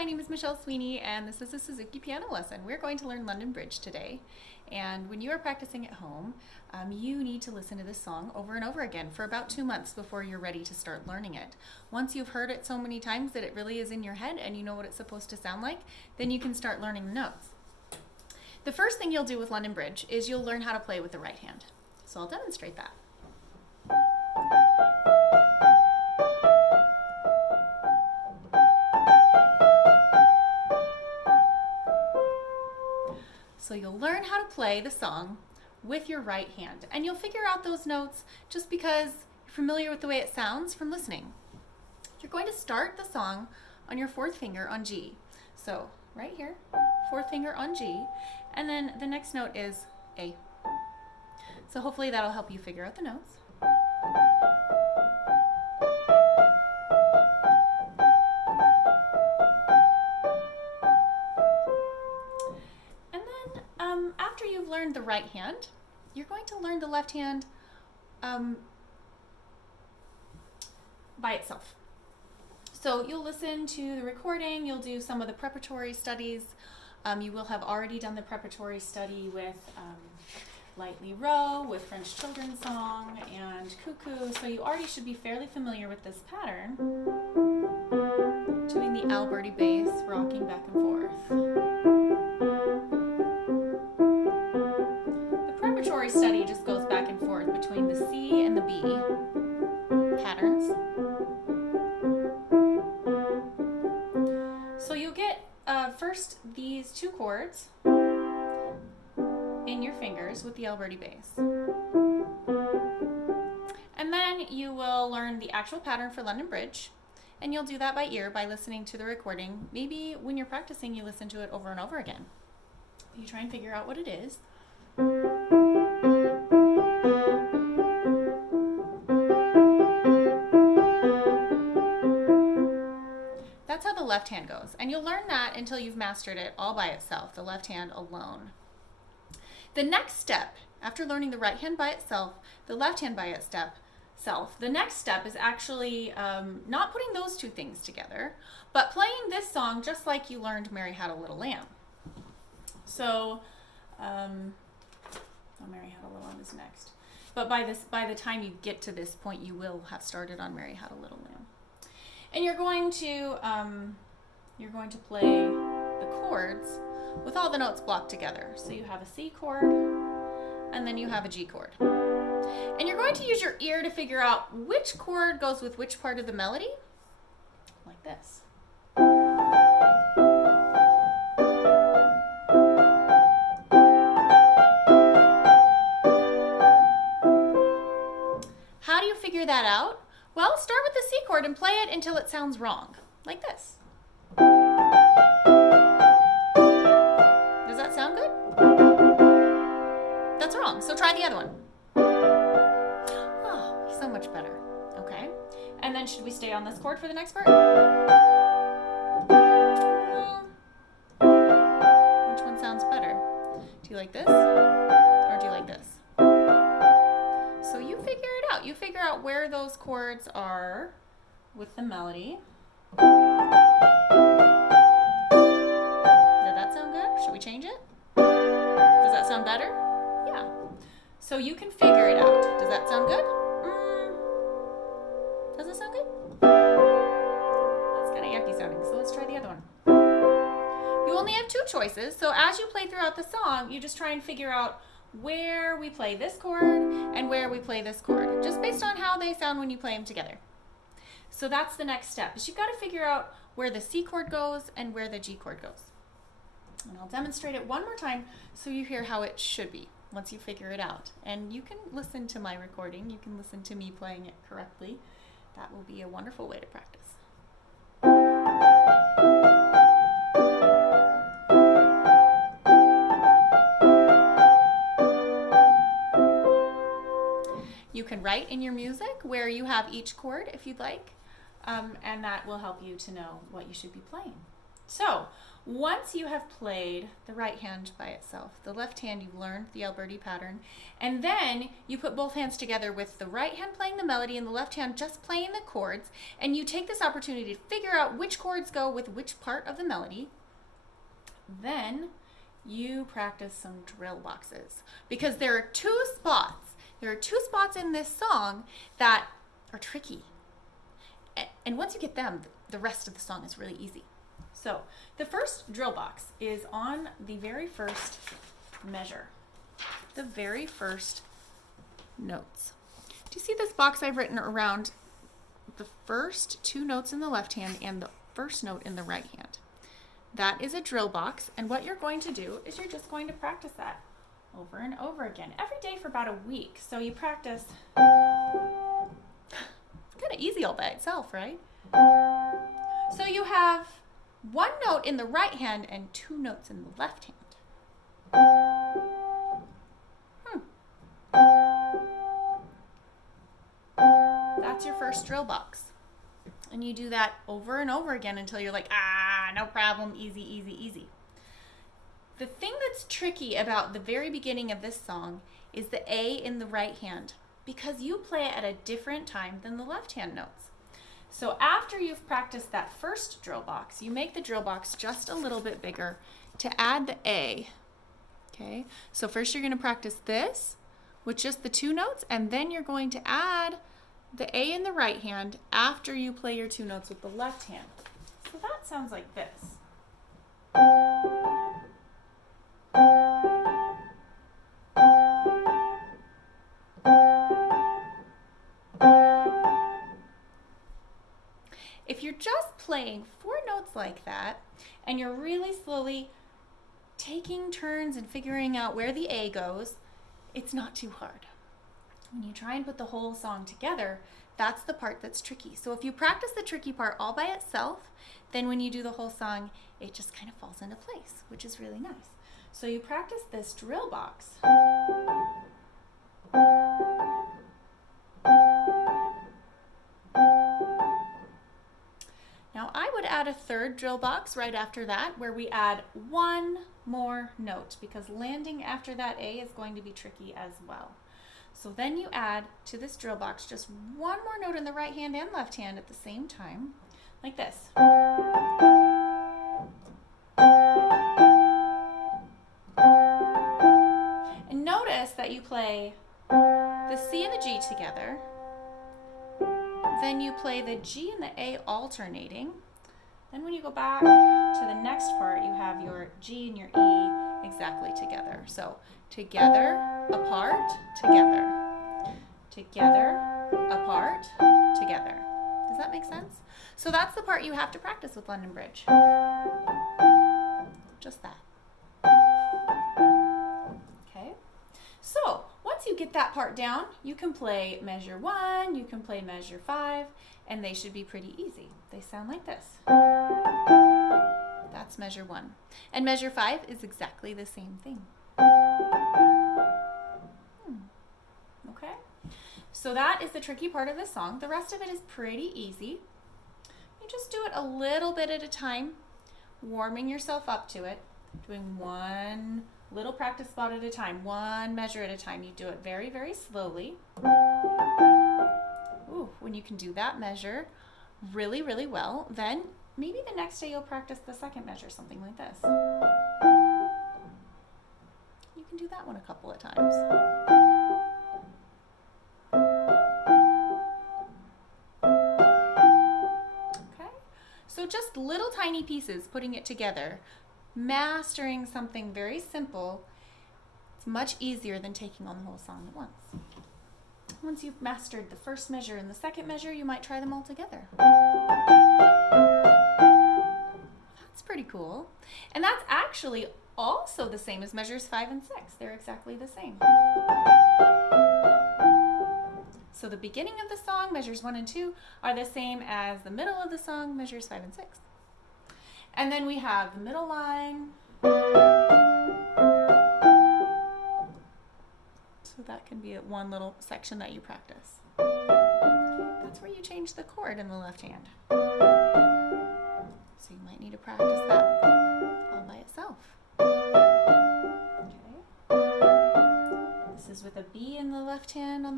my name is Michelle Sweeney, and this is a Suzuki piano lesson. We're going to learn London Bridge today, and when you are practicing at home, you need to listen to this song over and over again for about 2 months before you're ready to start learning it. Once you've heard it so many times that it really is in your head and you know what it's supposed to sound like, then you can start learning the notes. The first thing you'll do with London Bridge is you'll learn how to play with the right hand. So I'll demonstrate that. So you'll learn how to play the song with your right hand, and you'll figure out those notes just because you're familiar with the way it sounds from listening. You're going to start the song on your fourth finger on G. So right here, fourth finger on G, and then the next note is A. So hopefully that'll help you figure out the notes. After you've learned the right hand, you're going to learn the left hand by itself. So you'll listen to the recording, you'll do some of the preparatory studies. You will have already done the preparatory study with Lightly Row, with French Children's Song, and Cuckoo. So you already should be fairly familiar with this pattern, doing the Alberti bass, rocking back and forth. Preparatory study just goes back and forth between the C and the B patterns. So you'll get first these two chords in your fingers with the Alberti bass. And then you will learn the actual pattern for London Bridge, and you'll do that by ear by listening to the recording. Maybe when you're practicing you listen to it over and over again. You try and figure out what it is. That's how the left hand goes, and you'll learn that until you've mastered it all by itself, the left hand alone. The next step, after learning the right hand by itself, the left hand by itself, the next step is actually not putting those two things together, but playing this song just like you learned Mary Had a Little Lamb. So, Mary Had a Little Lamb is next. But by the time you get to this point, you will have started on Mary Had a Little Lamb. And you're going to play the chords with all the notes blocked together. So you have a C chord, and then you have a G chord. And you're going to use your ear to figure out which chord goes with which part of the melody, like this. How do you figure that out? Well, start with the C chord and play it until it sounds wrong, like this. Does that sound good? That's wrong, so try the other one. Oh, so much better. Okay, and then should we stay on this chord for the next part? Well, which one sounds better? Do you like this, or do you like this? So you figure it out. You figure out where those chords are with the melody. Did that sound good? Should we change it? Does that sound better? Yeah. So you can figure it out. Does that sound good? Does it sound good? That's kind of yucky sounding, so let's try the other one. You only have two choices, so as you play throughout the song, you just try and figure out where we play this chord and where we play this chord, just based on how they sound when you play them together. So that's the next step, is you've got to figure out where the C chord goes and where the G chord goes. And I'll demonstrate it one more time so you hear how it should be once you figure it out. And you can listen to my recording, you can listen to me playing it correctly. That will be a wonderful way to practice. You can write in your music where you have each chord if you'd like, and that will help you to know what you should be playing. So once you have played the right hand by itself, the left hand you've learned the Alberti pattern, and then you put both hands together with the right hand playing the melody and the left hand just playing the chords, and you take this opportunity to figure out which chords go with which part of the melody, then you practice some drill boxes, because there are two spots. There are two spots in this song that are tricky. And once you get them, the rest of the song is really easy. So the first drill box is on the very first measure, the very first notes. Do you see this box I've written around the first two notes in the left hand and the first note in the right hand? That is a drill box, and what you're going to do is you're just going to practice that over and over again every day for about a week. So you practice. It's kind of easy all by itself, right? So you have one note in the right hand and two notes in the left hand. That's your first drill box. And you do that over and over again until you're like, no problem, easy, easy, easy. The thing that's tricky about the very beginning of this song is the A in the right hand, because you play it at a different time than the left hand notes. So after you've practiced that first drill box, you make the drill box just a little bit bigger to add the A. Okay, so first you're going to practice this with just the two notes, and then you're going to add the A in the right hand after you play your two notes with the left hand. So that sounds like this. If you're just playing four notes like that, and you're really slowly taking turns and figuring out where the A goes, it's not too hard. When you try and put the whole song together, that's the part that's tricky. So if you practice the tricky part all by itself, then when you do the whole song, it just kind of falls into place, which is really nice. So you practice this drill box. Now I would add a third drill box right after that, where we add one more note, because landing after that A is going to be tricky as well. So then you add to this drill box just one more note in the right hand and left hand at the same time, like this. And notice that you play the C and the G together, then you play the G and the A alternating. Then when you go back to the next part, you have your G and your E exactly together. So together, apart, together. Together, apart, together. Does that make sense? So that's the part you have to practice with London Bridge. Just that. Okay. So once you get that part down, you can play measure 1, you can play measure 5, and they should be pretty easy. They sound like this. That's measure 1. And measure 5 is exactly the same thing. Okay? So that is the tricky part of the song. The rest of it is pretty easy. You just do it a little bit at a time, warming yourself up to it, doing one little practice spot at a time, one measure at a time. You do it very, very slowly. Ooh, when you can do that measure really, really well, then maybe the next day you'll practice the second measure, something like this. You can do that one a couple of times. Okay, so just little tiny pieces, putting it together, mastering something very simple. It's much easier than taking on the whole song at once. Once you've mastered the first measure and the second measure, you might try them all together. That's pretty cool. And that's actually also the same as measures 5 and 6. They're exactly the same. So the beginning of the song, measures 1 and 2, are the same as the middle of the song, measures 5 and 6. And then we have the middle line. So that can be one little section that you practice. That's where you change the chord in the left hand. So you might need to practice that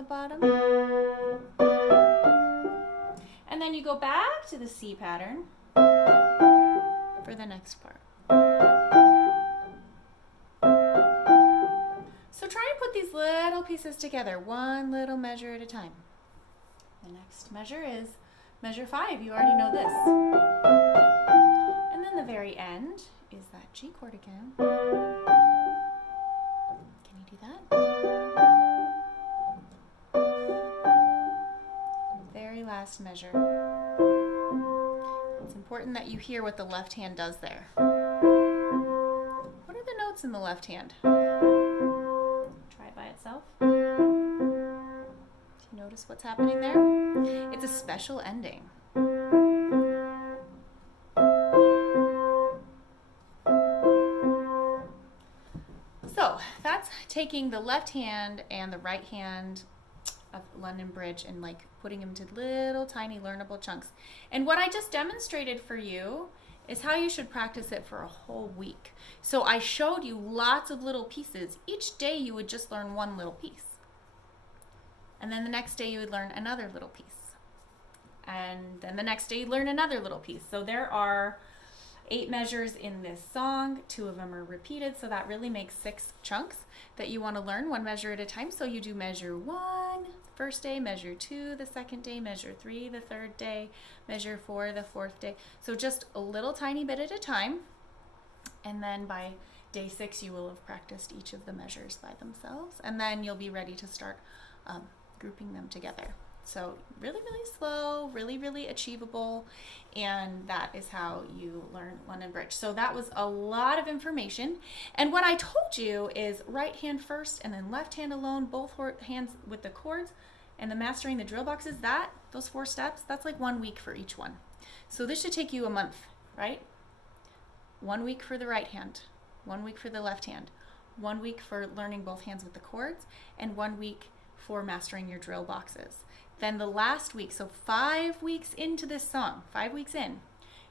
the bottom. And then you go back to the C pattern for the next part. So try and put these little pieces together, one little measure at a time. The next measure is measure 5. You already know this. And then the very end is that G chord again. Can you do that? Very last measure. It's important that you hear what the left hand does there. What are the notes in the left hand? Try it by itself. Do you notice what's happening there? It's a special ending. So that's taking the left hand and the right hand of London Bridge and like putting them to little tiny learnable chunks. And what I just demonstrated for you is how you should practice it for a whole week. So I showed you lots of little pieces. Each day you would just learn one little piece. And then the next day you would learn another little piece. And then the next day you'd learn another little piece. So there are 8 measures in this song. 2 of them are repeated, so that really makes 6 chunks that you want to learn, one measure at a time. So you do measure 1 first day, measure 2 the second day, measure 3 the third day, measure 4 the fourth day. So just a little tiny bit at a time. And then by day 6 you will have practiced each of the measures by themselves, and then you'll be ready to start grouping them together. So really, really slow, really, really achievable, and that is how you learn London Bridge. So that was a lot of information, and what I told you is right hand first and then left hand alone, both hands with the chords, and the mastering the drill boxes, those 4 steps, that's like 1 week for each one. So this should take you a month, right? 1 week for the right hand, 1 week for the left hand, 1 week for learning both hands with the chords, and 1 week for mastering your drill boxes. Then the last week, so 5 weeks into this song, 5 weeks in,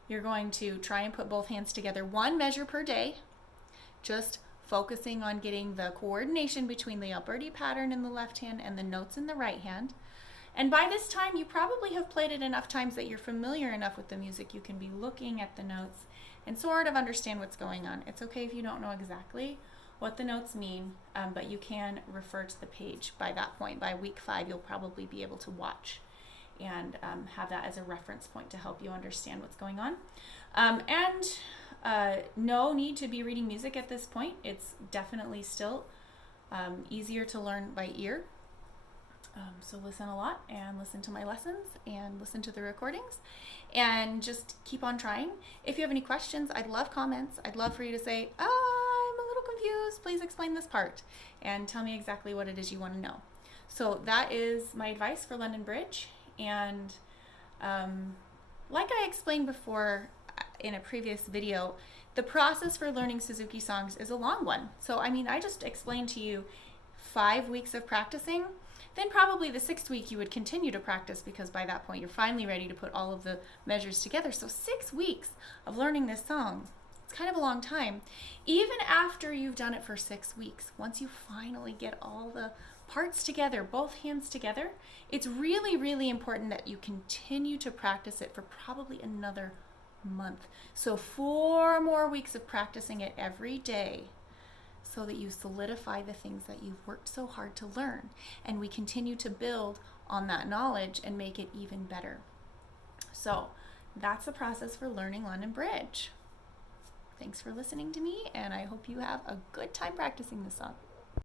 you're going to try and put both hands together, 1 measure per day, just focusing on getting the coordination between the upward E pattern in the left hand and the notes in the right hand. And by this time, you probably have played it enough times that you're familiar enough with the music. You can be looking at the notes and sort of understand what's going on. It's okay if you don't know exactly what the notes mean, but you can refer to the page by that point. By week 5, you'll probably be able to watch and have that as a reference point to help you understand what's going on. No need to be reading music at this point. It's definitely still easier to learn by ear. So listen a lot and listen to my lessons and listen to the recordings and just keep on trying. If you have any questions, I'd love comments. I'd love for you to say, I'm a little confused, please explain this part, and tell me exactly what it is you want to know. So that is my advice for London Bridge. And like I explained before in a previous video, the process for learning Suzuki songs is a long one. So I just explained to you 5 weeks of practicing. Then probably the 6th week you would continue to practice, because by that point you're finally ready to put all of the measures together. So 6 weeks of learning this song, it's kind of a long time. Even after you've done it for 6 weeks, once you finally get all the parts together, both hands together, it's really, really important that you continue to practice it for probably another month. So 4 more weeks of practicing it every day, so that you solidify the things that you've worked so hard to learn, and we continue to build on that knowledge and make it even better. So that's the process for learning London Bridge. Thanks for listening to me, and I hope you have a good time practicing this song.